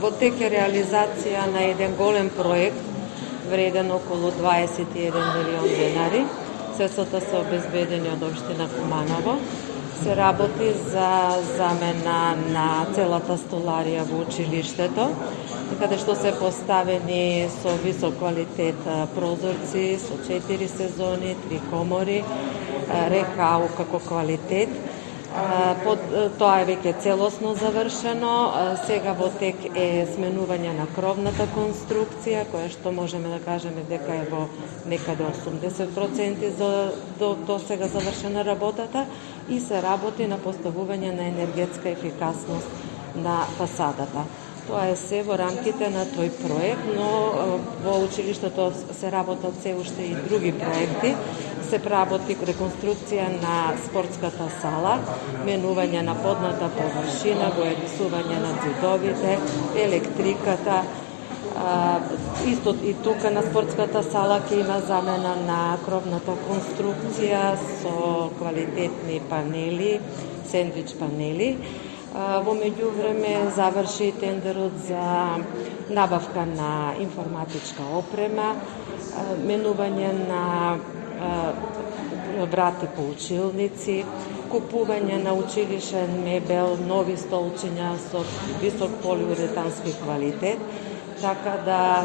во тек е реализација на еден голем проект вреден околу 21 милион денари. Средствата се обезбедени од општина Куманово. Се работи за замена на целата столарија во училиштето, каде што се поставени со висок квалитет прозорци, со 4 сезони, 3 комори, рекау како квалитет. Тоа е веќе целосно завршено. Сега во тек е сменување на кровната конструкција, која што можеме да кажеме дека е во некаде 80% до сега завршена работата и се работи на поставување на енергетска ефикасност на фасадата. Тоа е се во рамките на тој проект, но во училиштето се работат се уште и други проекти. Се работи реконструкција на спортската сала, менување на подната површина, боядисување на ѕидовите, електриката. Исто и тука на спортската сала ќе има замена на кровната конструкција со квалитетни панели, сендвич панели. Во меѓувреме заврши тендерот за набавка на информатичка опрема, менување на врати по училници, купување на училишен мебел, нови столчиња со висок полиуретански квалитет, така да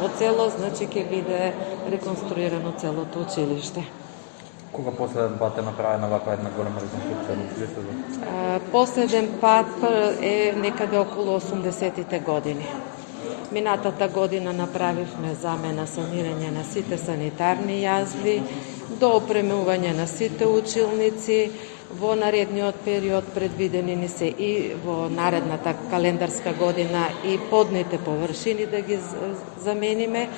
во целост ќе биде реконструирано целото училиште. Кога последен пат е направена ваква една голема реконструкција на училиштето? Последен пат е некаде околу 80-тите години. Минатата година направивме замена, санирање на сите санитарни јазви, доопремување на сите училници. Во наредниот период предвидени ни се и во наредната календарска година и подните површини да ги замениме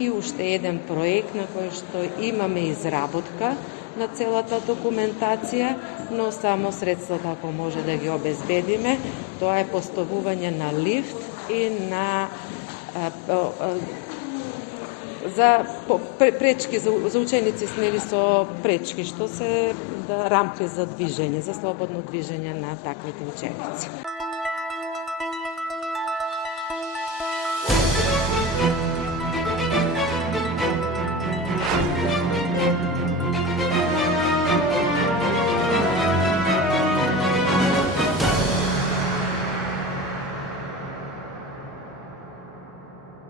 и уште еден проект на кој што имаме изработка на целата документација, но само средствата ако може да ги обезбедиме, тоа е поставување на лифт и на за пречки за ученици снели со пречки, што се рамки за движење, за слободно движење на таквите ученици.